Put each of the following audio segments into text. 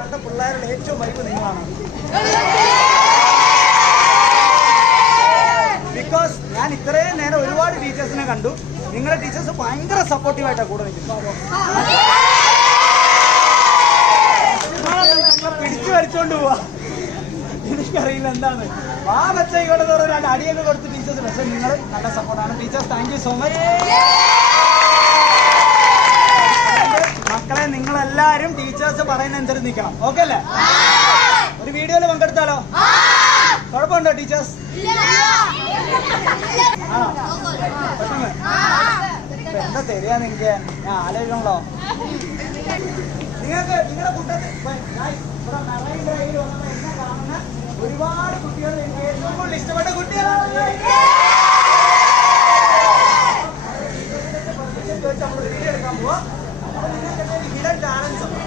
കണ്ട പിള്ളേരുടെ ഏറ്റവും വൈബ് നിങ്ങളാണ്. ബിക്കോസ് ഞാൻ ഇത്രയും നേരം ഒരുപാട് ടീച്ചേഴ്സിനെ കണ്ടു. നിങ്ങളുടെ ടീച്ചേഴ്സ് ഭയങ്കര സപ്പോർട്ടീവായിട്ടാണ് കൂടെ നിൽക്കുന്നത്. പിടിച്ചു വലിച്ചോണ്ട് പോവാ. എനിക്കറിയില്ല എന്താണ് ആ വെച്ച ഇവിടെ രണ്ട് അടിയൊക്കെ കൊടുത്ത് ടീച്ചേഴ്സ്. പക്ഷെ നിങ്ങൾ നല്ല സപ്പോർട്ടാണ് teachers. Thank you so much. മക്കളെ നിങ്ങളെല്ലാരും ടീച്ചേഴ്സ് പറയുന്ന അനുസരിച്ച് നിൽക്കണം. ഓക്കെ അല്ലേ? ഒരു വീഡിയോയിൽ പങ്കെടുത്താലോ? കുഴപ്പമുണ്ടോ ടീച്ചേഴ്സ്? എന്താ തരിക നിങ്ങൾക്ക്? ഞാൻ ആലോചിക്കണല്ലോ. നിങ്ങൾക്ക് നിങ്ങളുടെ കൂട്ടത്തിൽ എന്നെ കാണുന്ന ഒരുപാട് കുട്ടികൾ എനിക്ക് ഏറ്റവും കൂടുതൽ ഇഷ്ടപ്പെട്ട കുട്ടികളാണ്. നമ്മൾ വീഡിയോ എടുക്കാൻ പോവാ. അപ്പൊ നിങ്ങൾക്ക് ഹിഡൻ ടാലൻസ് ഉണ്ട്.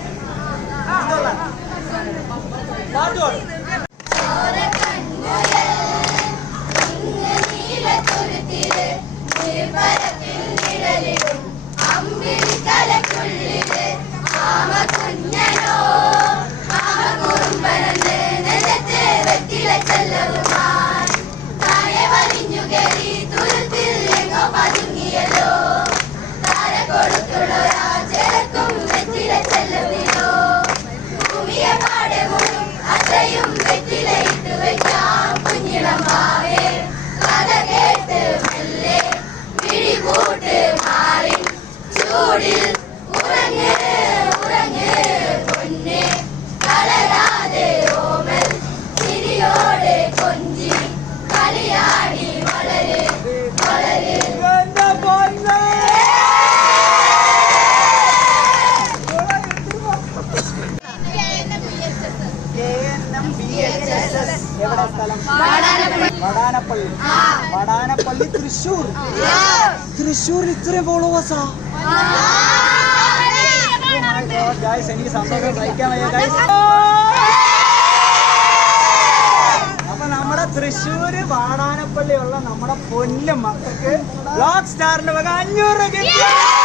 എവിടെ സ്ഥലം? വടാനപ്പള്ളി. വടാനപ്പള്ളി തൃശ്ശൂർ. തൃശ്ശൂരിൽ ഇത്രയും ഫോളോവേഴ്സാ? എനിക്ക് സന്തോഷം സഹിക്കാൻ വയ്യ ഗൈസ്. അപ്പൊ നമ്മുടെ തൃശ്ശൂര് വാടാനപ്പള്ളി ഉള്ള നമ്മുടെ പൊന്നു മക്കൾക്ക് ബ്ലോക്ക് സ്റ്റാറിന്റെ വക 500 രൂപ.